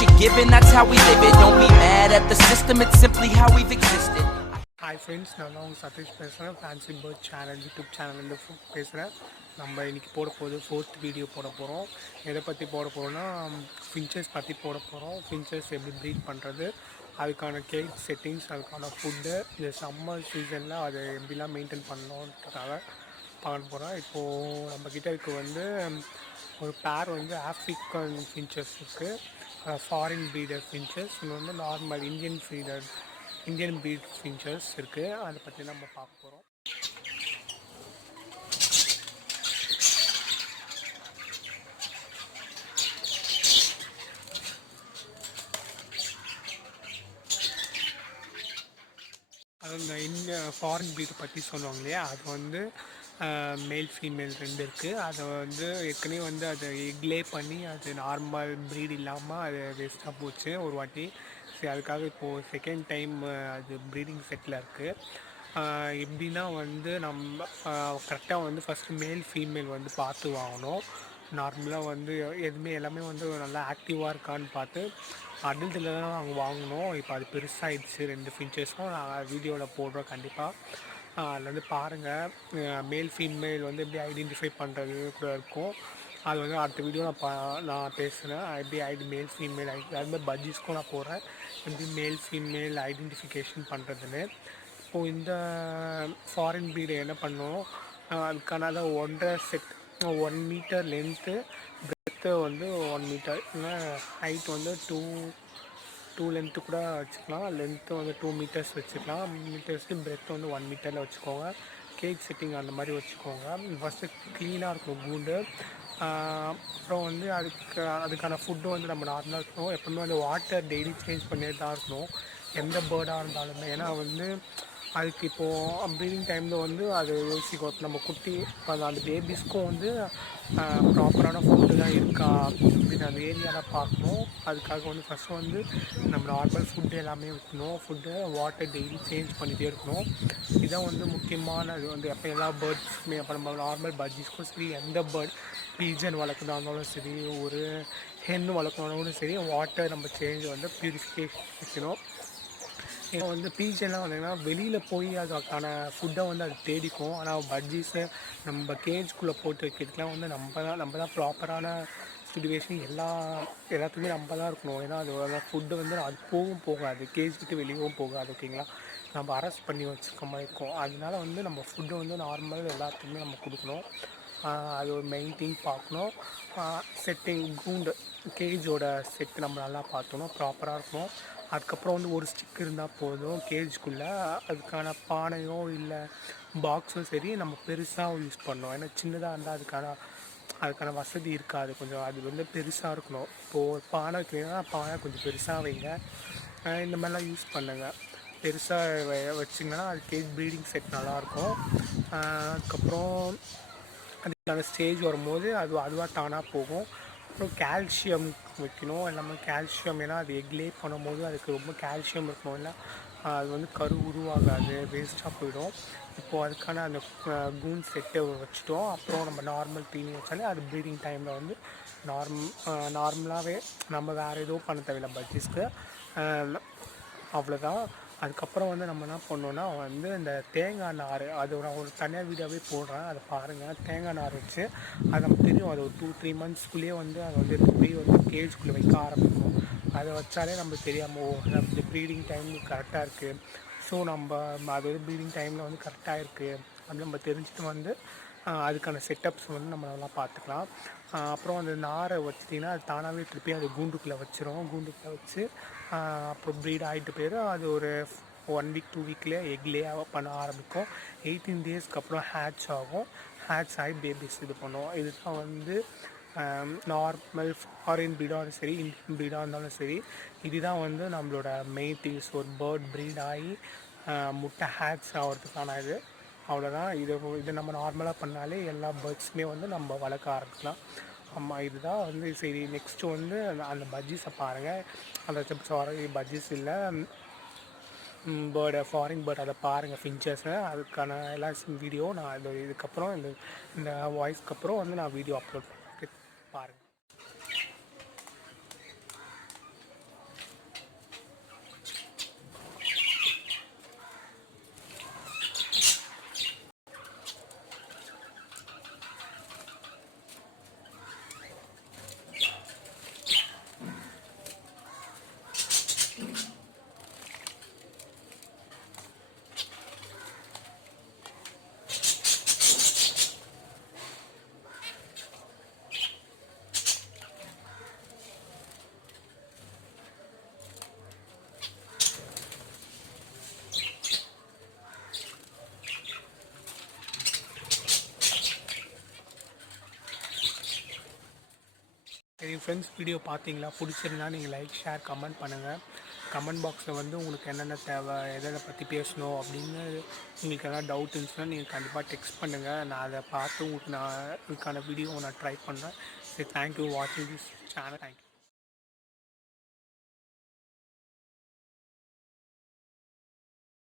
you're given, that's how we live it. Don't be mad at the system, it's simply how we've existed. Hi friends, நான் தான் உங்கள் சதீஷ் பேசுகிறேன். Fancy bird channel YouTube சேனல்லேருந்து பேசுகிறேன். நம்ம இன்றைக்கி போட போகுது 4th வீடியோ போட போகிறோம். எதை பற்றி போட போகிறோன்னா ஃபின்ச்சஸ் பற்றி போட போகிறோம். ஃபின்ச்சஸ் எப்படி ப்ரீட் பண்ணுறது, அதுக்கான கேஜ் செட்டிங்ஸ், அதுக்கான ஃபுட்டு, இந்த சம்மர் சீசனில் அதை எப்படிலாம் மெயின்டைன் பண்ணணுன்றதுக்காக பார்க்க போகிறோம். இப்போது நம்மக்கிட்ட வந்து ஒரு பேர் வந்து ஆஃப்ரிக்கன் ஃபின்ச்சஸ் இருக்குது, ஃபாரின் ப்ரீடர் ஃபின்ச்சஸ், இன்னொன்று நார்மல் இந்தியன் ப்ரீட் ஃபின்ச்சஸ் இருக்குது. அதை பற்றி நம்ம பார்க்க போகிறோம். அது இந்த ஃபாரின் ப்ரீட் பற்றி சொல்லுவாங்க இல்லையா, அது வந்து மேல் ஃபீமேல் 2 இருக்குது. அதை வந்து ஏற்கனவே வந்து அதை எக்லே பண்ணி அது நார்மல் ப்ரீட் இல்லாமல் அது வேஸ்ட்டாக போச்சு ஒரு வாட்டி. சரி, அதுக்காக இப்போது செகண்ட் டைம் அது ப்ரீடிங் செட்டில் இருக்குது. எப்படின்னா வந்து நம்ம கரெக்டாக வந்து ஃபஸ்ட்டு மேல் ஃபீமேல் வந்து பார்த்து வாங்கணும். நார்மலாக வந்து எல்லாமே வந்து நல்லா ஆக்டிவாக இருக்கான்னு பார்த்து அடல்ட்டில் தான் நாங்கள் வாங்கினோம். இப்போ அது பெருசாகிடுச்சு 2 ஃபின்ச்சஸும். நாங்கள் வீடியோவில் போடுறோம் கண்டிப்பாக. அதில் வந்து பாருங்கள், மேல் ஃபீமேல் வந்து எப்படி ஐடென்டிஃபை பண்ணுறது கூட இருக்கும். அது வந்து அடுத்த வீடியோ நான் பேசுகிறேன், எப்படி மேல் ஃபீமேல் அதுமாதிரி பட்ஜெட்ஸ்க்கும் நான் போடுறேன், எப்படி மேல் ஃபீமேல் ஐடென்டிஃபிகேஷன் பண்ணுறதுன்னு. இப்போது இந்த ஃபாரின் ப்ரீடை என்ன பண்ணோம், அதுக்கான அதான் 1.5 செட் 1 மீட்டர் லென்த்து, பிரெத்து வந்து 1 மீட்டர், இல்லைன்னா ஹைட் வந்து 2 லென்த்து கூட வச்சுக்கலாம். லென்த்து வந்து 2 மீட்டர்ஸ் வச்சுக்கலாம். மீட்டர்ஸ்க்கு பிரெத்து வந்து 1 மீட்டரில் வச்சுக்கோங்க. கேஜ் செட்டிங் அந்த மாதிரி வச்சுக்கோங்க. ஃபஸ்ட்டு க்ளீனாக இருக்கும் கூண்டு. அப்புறம் வந்து அதுக்கான ஃபுட்டு வந்து நம்ம நார்மலாக இருக்கணும். எப்பவுமே வந்து வாட்டர் டெய்லி சேஞ்ச் பண்ணிட்டு தான் இருக்கணும், எந்த பேர்டாக இருந்தாலுமே. ஏன்னா வந்து அதுக்கு இப்போது ப்ரீடிங் டைமில் வந்து அது யோசிக்கும், நம்ம குட்டி அந்த பேபிஸ்க்கும் வந்து ப்ராப்பரான ஃபுட்டு தான் இருக்கா அப்படின்னு அந்த ஏரியாவில் பார்க்கணும். அதுக்காக வந்து ஃபஸ்ட்டு வந்து நம்ம நார்மல் ஃபுட்டு எல்லாமே வைக்கணும். ஃபுட்டு வாட்டர் டெய்லி சேஞ்ச் பண்ணிகிட்டே இருக்கணும். இதுதான் வந்து முக்கியமானது. வந்து எப்போ எல்லா பேர்ட்ஸுமே, அப்போ நம்ம நார்மல் பட்ஜெட்ஸ்க்கும் சரி, எந்த பேர்ட் பீஜன் வளர்க்கணுன்னாலும் சரி, ஒரு ஹென் வளர்க்கணுன்னாலும் சரி, வாட்டர் நம்ம சேஞ்ச் வந்து ப்யூரிஃபிகேஷன் வைக்கணும். ஏன்னா வந்து பீஜெல்லாம் வந்தீங்கன்னா வெளியில் போய் அதுக்கான ஃபுட்டை வந்து அது தேடிக்கும். ஆனால் பட்ஜெட்ஸை நம்ம கேஜ்குள்ளே போட்டு வைக்கிறதுக்குலாம் வந்து நம்ம தான் ப்ராப்பரான சிச்சுவேஷன் எல்லாத்துக்குமே நம்ம தான் இருக்கணும். ஏன்னா அது ஃபுட்டு வந்து அது போகாது, கேஜ் விட்டு வெளியவும் போகாது. ஓகேங்களா, நம்ம அரெஸ்ட் பண்ணி வச்சுருக்க மாதிரி இருக்கும். அதனால வந்து நம்ம ஃபுட்டு வந்து நார்மல் எல்லாத்துக்குமே நம்ம கொடுக்கணும். அது ஒரு மெயின்டைன் பார்க்கணும். செட்டிங் கூண்டு கேஜோட செட்டு நம்ம நல்லா பார்த்தோன்னா ப்ராப்பராக இருக்கணும். அதுக்கப்புறம் வந்து ஒரு ஸ்டிக் இருந்தால் போதும் கேஜுக்குள்ளே. அதுக்கான பானையோ இல்லை பாக்ஸோ சரி நம்ம பெருசாக யூஸ் பண்ணோம். ஏன்னா சின்னதாக இருந்தால் அதுக்கான வசதி இருக்காது. கொஞ்சம் அது வந்து பெருசாக இருக்கணும். இப்போது பானை வைக்கிறீங்கன்னா பானை கொஞ்சம் பெருசாக வைங்க. இந்த மாதிரிலாம் யூஸ் பண்ணுங்கள். பெருசாக வச்சிங்கன்னா அது கேஜ் ப்ரீடிங் செட் நல்லாயிருக்கும். அதுக்கப்புறம் அதுக்கான ஸ்டேஜ் வரும்போது அதுவாக தானாக போகும். அப்புறம் கால்சியம் வைக்கணும். எல்லாமே கால்சியம், ஏன்னா அது எக்லே பண்ணும்போது அதுக்கு ரொம்ப கால்சியம் இருக்கணும். இல்லை அது வந்து கரு உருவாகாது, வேஸ்ட்டாக போயிடும். இப்போது அதுக்கான அந்த கூன் செட்டை வச்சுட்டோம். அப்புறம் நம்ம நார்மல் தீனி வச்சாலே அது ப்ரீடிங் டைமில் வந்து நார்மலாகவே நம்ம வேறு எதுவும் பண்ண தேவையில்லை பட்ஜெட்ஸ்க்கு. அவ்வளோதான். அதுக்கப்புறம் வந்து நம்ம என்ன பண்ணோன்னா வந்து இந்த தேங்காய் நார், அது நான் ஒரு தனியாக வீடியோவே போடுறேன், அதை பாருங்கள். தேங்காய் நார் வச்சு அது நமக்கு தெரியும், அது ஒரு 2-3 மந்த்ஸ்க்குள்ளேயே வந்து அதை வந்து போய் வந்து கேஜுக்குள்ளே வைக்க ஆரம்பிக்கும். அதை வச்சாலே நம்மளுக்கு தெரியாமல் நம்ம ப்ரீடிங் டைம் கரெக்டாக இருக்குது, ஸோ நம்ம அது வந்து ப்ரீடிங் டைமில் வந்து கரெக்டாக இருக்குது அப்படின்னு நம்ம தெரிஞ்சுட்டு வந்து அதுக்கான செட்டப்ஸ் வந்து நம்ம நல்லா பார்த்துக்கலாம். அப்புறம் அந்த நாரை வச்சிட்டிங்கன்னா அது தானாகவே திருப்பி அது கூண்டுக்குள்ளே வச்சிரும். கூண்டுக்குள்ளே வச்சு அப்புறம் ப்ரீட் ஆகிட்டு போயிடும். அது ஒரு 1 வீக் 2 வீக்லேயே எக்லே பண்ண ஆரம்பிக்கும். 18 டேஸ்க்கு அப்புறம் ஹேட்ச் ஆகும். ஹேட்ச் ஆகி பேபிஸ் இது பண்ணுவோம். இதுதான் வந்து நார்மல் ஃபாரின் ப்ரீடாக சரி, இந்தியன் ப்ரீடாக இருந்தாலும் சரி, இதுதான் வந்து நம்மளோட மெயின் திங்ஸ். ஒரு பேர்ட் ப்ரீட் ஆகி முட்டை ஹேட்ச் ஆகிறதுக்கான இது அவ்வளோதான். இதை நம்ம நார்மலாக பண்ணாலே எல்லா பேர்ட்ஸுமே வந்து நம்ம வளர்க்க ஆரம்பிக்கலாம். ஆமாம், இதுதான் வந்து சரி. நெக்ஸ்ட்டு வந்து அந்த பஜ்ஜீஸை பாருங்கள். அந்த பஜ்ஜீஸ் இல்லை, பேர்டு ஃபாரின் பேர்டு அதை பாருங்கள், ஃபின்ச்சஸை. அதுக்கான எல்லா வீடியோ நான் இதுக்கப்புறம் இந்த வாய்ஸ்க்கு அப்புறம் வந்து நான் வீடியோ அப்லோட் பண்ணுறேன், பாருங்கள். ஃப்ரெண்ட்ஸ் வீடியோ பார்த்தீங்களா? பிடிச்சிருந்தா நீங்கள் லைக், ஷேர், கமெண்ட் பண்ணுங்கள். கமெண்ட் பாக்ஸில் வந்து உங்களுக்கு என்னென்ன தேவை, எதை பற்றி பேசணும் அப்படின்னு உங்களுக்கு எதாவது டவுட் இருந்துச்சுன்னா நீங்கள் கண்டிப்பாக டெக்ஸ்ட் பண்ணுங்கள். நான் அதை பார்த்து உங்களுக்கு நான் இதுக்கான வீடியோவை நான் ட்ரை பண்ணுறேன். சரி, தேங்க்யூ வாட்சிங் திஸ் சேனல். தேங்க்யூ.